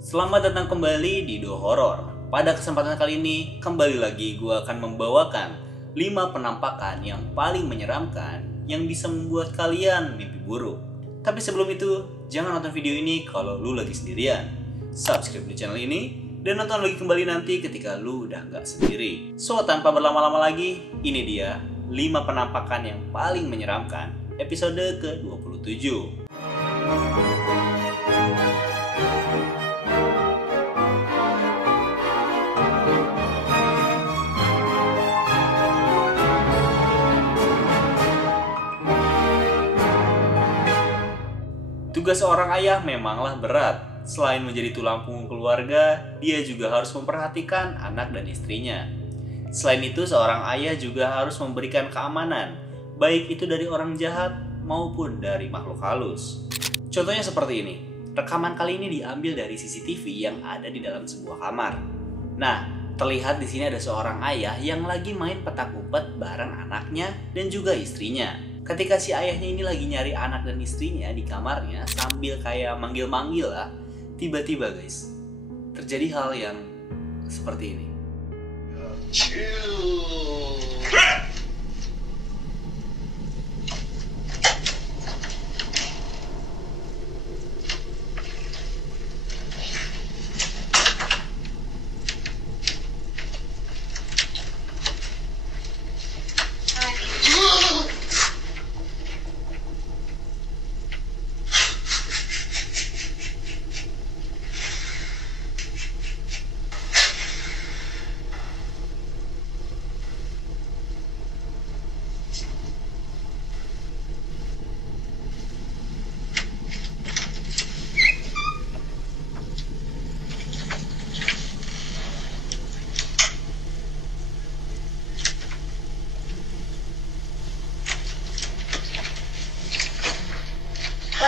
Selamat datang kembali di Do Horor. Pada kesempatan kali ini, kembali lagi gue akan membawakan 5 penampakan yang paling menyeramkan yang bisa membuat kalian mimpi buruk. Tapi sebelum itu, jangan nonton video ini kalau lu lagi sendirian. Subscribe di channel ini dan nonton lagi kembali nanti ketika lu udah nggak sendiri. So, tanpa berlama-lama lagi, ini dia 5 penampakan yang paling menyeramkan episode ke-27. Tugas seorang ayah memanglah berat. Selain menjadi tulang punggung keluarga, dia juga harus memperhatikan anak dan istrinya. Selain itu, seorang ayah juga harus memberikan keamanan, baik itu dari orang jahat maupun dari makhluk halus. Contohnya seperti ini. Rekaman kali ini diambil dari CCTV yang ada di dalam sebuah kamar. Nah, terlihat di sini ada seorang ayah yang lagi main petak umpet bareng anaknya dan juga istrinya. Ketika si ayahnya ini lagi nyari anak dan istrinya di kamarnya sambil kayak manggil-manggil lah, tiba-tiba guys, terjadi hal yang seperti ini.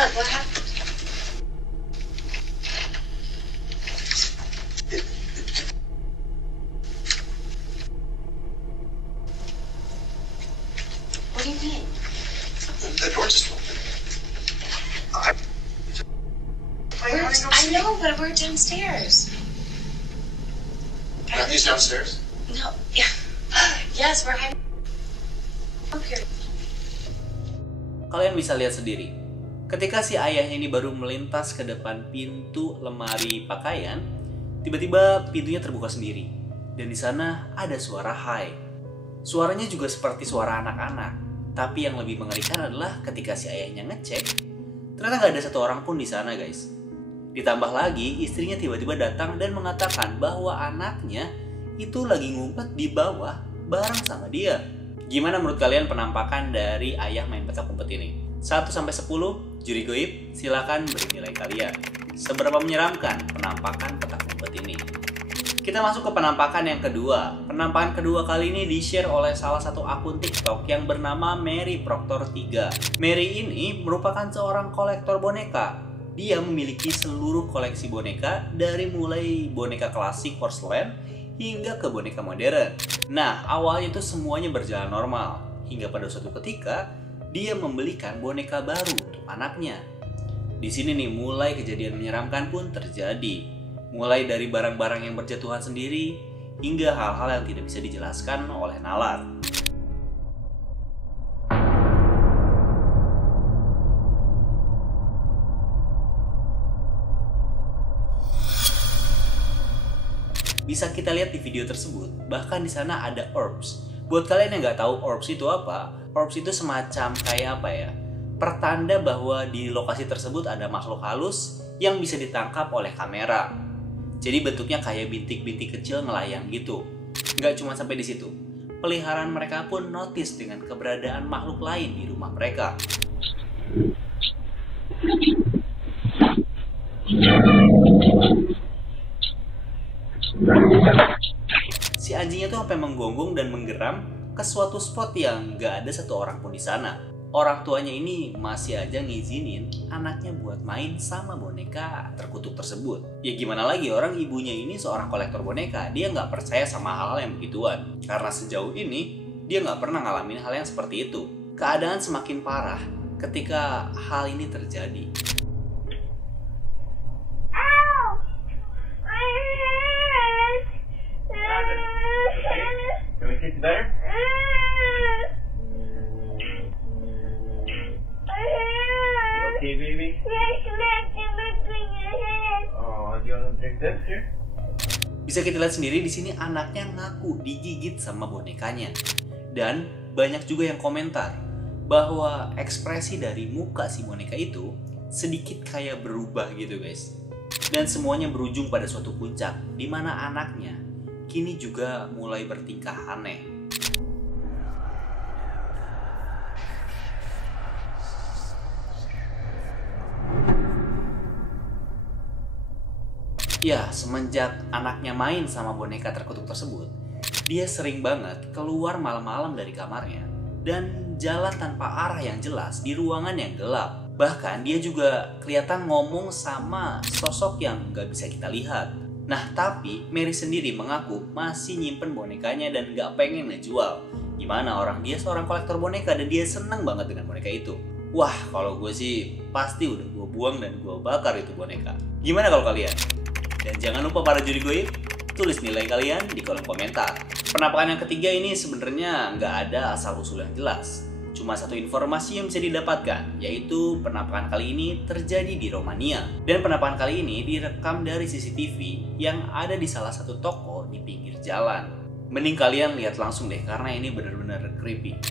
What happened? What do you mean? The door just opened. I know, but we're downstairs. Matthew's downstairs? No. Yes, we're hiding up here. Kalian bisa lihat sendiri. Ketika si ayahnya ini baru melintas ke depan pintu lemari pakaian, tiba-tiba pintunya terbuka sendiri. Dan di sana ada suara hai. Suaranya juga seperti suara anak-anak. Tapi yang lebih mengerikan adalah ketika si ayahnya ngecek, ternyata nggak ada satu orang pun di sana guys. Ditambah lagi, istrinya tiba-tiba datang dan mengatakan bahwa anaknya itu lagi ngumpet di bawah bareng sama dia. Gimana menurut kalian penampakan dari ayah main petak umpet ini? 1-10, juri goib, silakan beri nilai kalian. Seberapa menyeramkan penampakan petak umpet ini? Kita masuk ke penampakan yang kedua. Penampakan kedua kali ini di-share oleh salah satu akun TikTok yang bernama Mary Proctor 3. Mary ini merupakan seorang kolektor boneka. Dia memiliki seluruh koleksi boneka dari mulai boneka klasik porselen hingga ke boneka modern. Nah, awalnya itu semuanya berjalan normal. Hingga pada suatu ketika, dia membelikan boneka baru untuk anaknya. Di sini nih mulai kejadian menyeramkan pun terjadi. Mulai dari barang-barang yang berjatuhan sendiri hingga hal-hal yang tidak bisa dijelaskan oleh nalar. Bisa kita lihat di video tersebut, bahkan di sana ada orbs. Buat kalian yang nggak tahu orbs itu apa, orbs itu semacam kayak apa ya? Pertanda bahwa di lokasi tersebut ada makhluk halus yang bisa ditangkap oleh kamera. Jadi bentuknya kayak bintik-bintik kecil melayang gitu. Nggak cuma sampai di situ. Peliharaan mereka pun notice dengan keberadaan makhluk lain di rumah mereka. Si anjingnya tuh sampai menggonggong dan menggeram ke suatu spot yang gak ada satu orang pun di sana. Orang tuanya ini masih aja ngizinin anaknya buat main sama boneka terkutuk tersebut. Ya gimana lagi, orang ibunya ini seorang kolektor boneka. Dia nggak percaya sama hal-hal yang begituan. Karena sejauh ini dia nggak pernah ngalamin hal yang seperti itu. Keadaan semakin parah ketika hal ini terjadi. Bisa kita lihat sendiri di sini anaknya ngaku digigit sama bonekanya. Dan banyak juga yang komentar bahwa ekspresi dari muka si boneka itu sedikit kayak berubah gitu guys. Dan semuanya berujung pada suatu puncak di mana anaknya kini juga mulai bertingkah aneh. Ya, semenjak anaknya main sama boneka terkutuk tersebut, dia sering banget keluar malam-malam dari kamarnya dan jalan tanpa arah yang jelas di ruangan yang gelap. Bahkan dia juga kelihatan ngomong sama sosok yang gak bisa kita lihat. Nah, tapi Mary sendiri mengaku masih nyimpen bonekanya dan gak pengen ngejual. Gimana orang dia seorang kolektor boneka dan dia seneng banget dengan boneka itu. Wah, kalau gue sih pasti udah gue buang dan gue bakar itu boneka. Gimana kalau kalian? Dan jangan lupa para juri goib, tulis nilai kalian di kolom komentar. Penampakan yang ketiga ini sebenarnya nggak ada asal-usul yang jelas. Cuma satu informasi yang bisa didapatkan, yaitu penampakan kali ini terjadi di Romania. Dan penampakan kali ini direkam dari CCTV yang ada di salah satu toko di pinggir jalan. Mending kalian lihat langsung deh, karena ini bener-bener creepy.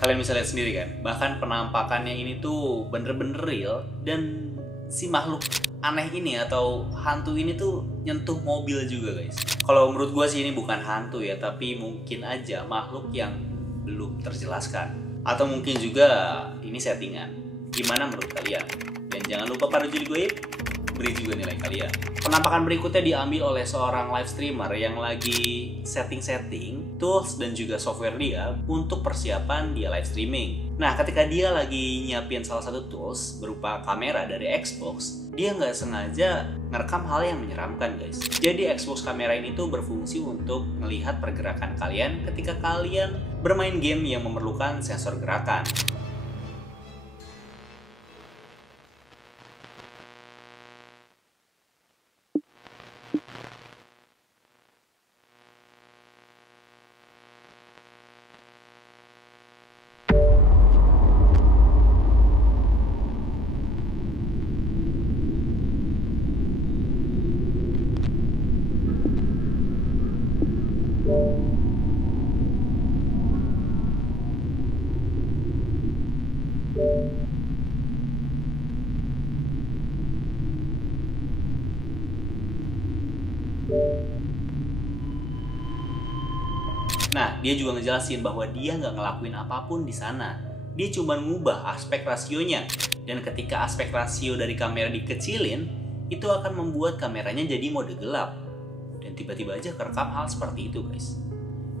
Kalian bisa lihat sendiri kan, bahkan penampakannya ini tuh bener-bener real. Dan si makhluk aneh ini atau hantu ini tuh nyentuh mobil juga guys. Kalau menurut gue sih ini bukan hantu ya, tapi mungkin aja makhluk yang belum terjelaskan. Atau mungkin juga ini settingan. Gimana menurut kalian? Dan jangan lupa para juri goib, beri juga nilai kalian. Penampakan berikutnya diambil oleh seorang live streamer yang lagi setting-setting tools dan juga software dia untuk persiapan dia live streaming. Nah, ketika dia lagi nyiapin salah satu tools berupa kamera dari Xbox, dia nggak sengaja ngerekam hal yang menyeramkan guys. Jadi Xbox kamera ini tuh berfungsi untuk melihat pergerakan kalian ketika kalian bermain game yang memerlukan sensor gerakan. Nah, dia juga ngejelasin bahwa dia nggak ngelakuin apapun di sana. Dia cuma ngubah aspek rasionya. Dan ketika aspek rasio dari kamera dikecilin, itu akan membuat kameranya jadi mode gelap. Dan tiba-tiba aja kerekam hal seperti itu guys.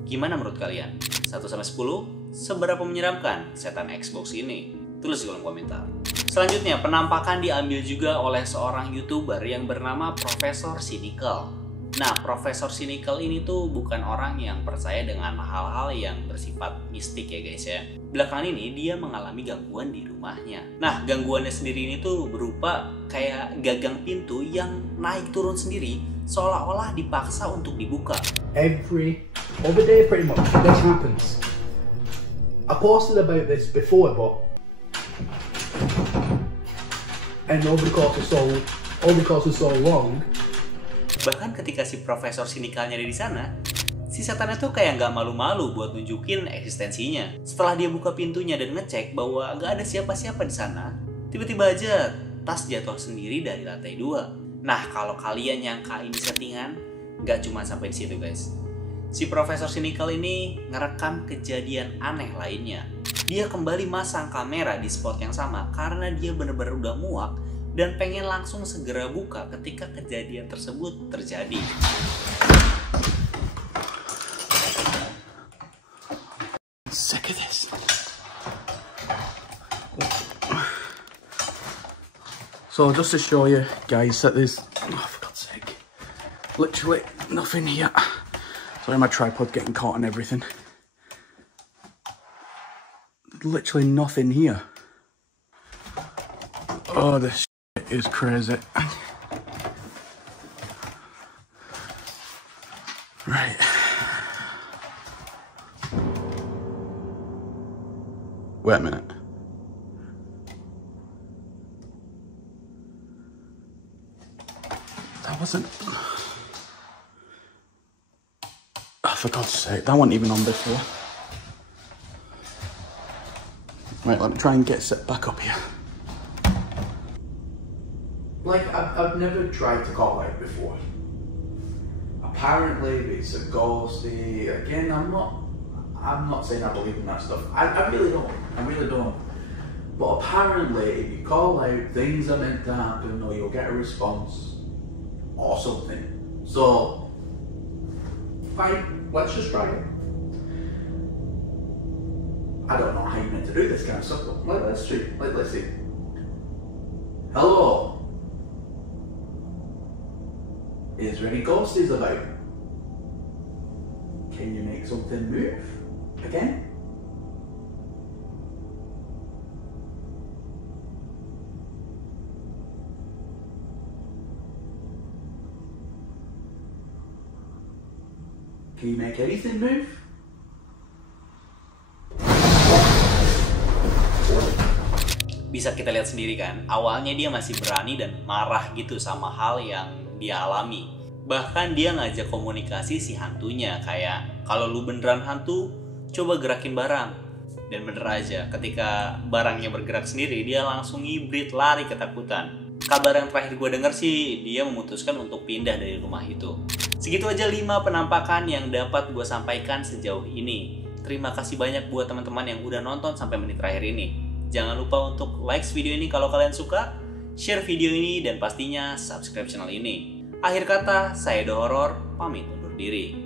Gimana menurut kalian? 1-10, seberapa menyeramkan setan Xbox ini? Tulis di kolom komentar. Selanjutnya, penampakan diambil juga oleh seorang YouTuber yang bernama Profesor Cynical. Nah, Profesor Cynical ini tuh bukan orang yang percaya dengan hal-hal yang bersifat mistik ya guys ya. Belakangan ini dia mengalami gangguan di rumahnya. Nah, gangguannya sendiri ini tuh berupa kayak gagang pintu yang naik turun sendiri, seolah-olah dipaksa untuk dibuka. Every other day pretty much, this happens. I posted about this before, but and all because it's so long. Bahkan ketika si Profesor Cynicalnya ada di sana, si setannya tuh kayak nggak malu-malu buat nunjukin eksistensinya. Setelah dia buka pintunya dan ngecek bahwa nggak ada siapa-siapa di sana, tiba-tiba aja tas jatuh sendiri dari lantai 2. Nah, kalau kalian nyangka ini settingan, nggak cuma sampai di situ guys. Si Profesor Cynical ini ngerekam kejadian aneh lainnya. Dia kembali masang kamera di spot yang sama karena dia bener-bener udah muak dan pengen langsung segera buka ketika kejadian tersebut terjadi. Sick of this. So just to show you guys that there's, oh for God's sake, literally nothing here. Sorry, my tripod getting caught on everything. Literally nothing here. Oh, this shit is crazy. Right. Wait a minute. That wasn't... Oh, for God's sake, that wasn't even on before. Right, let me try and get set back up here. Like, I've never tried to call out before. Apparently, it's a ghosty. Again, I'm not saying I believe in that stuff. I really don't. I really don't. But apparently, if you call out, things are meant to happen, or you'll get a response, or something. So, fine, let's just try it. I don't know how you're meant to do this kind of stuff, but let's see. Let's see. Hello. Is there any ghosties about? Can you make something move again? Can you make anything move? Bisa kita lihat sendiri kan, awalnya dia masih berani dan marah gitu sama hal yang dia alami. Bahkan dia ngajak komunikasi si hantunya, kayak kalau lu beneran hantu, coba gerakin barang. Dan bener aja, ketika barangnya bergerak sendiri, dia langsung ngibrit lari ketakutan. Kabar yang terakhir gue denger sih, dia memutuskan untuk pindah dari rumah itu. Segitu aja 5 penampakan yang dapat gue sampaikan sejauh ini. Terima kasih banyak buat teman-teman yang udah nonton sampai menit terakhir ini. Jangan lupa untuk like video ini kalau kalian suka, share video ini, dan pastinya subscribe channel ini. Akhir kata, saya The Horror, pamit undur diri.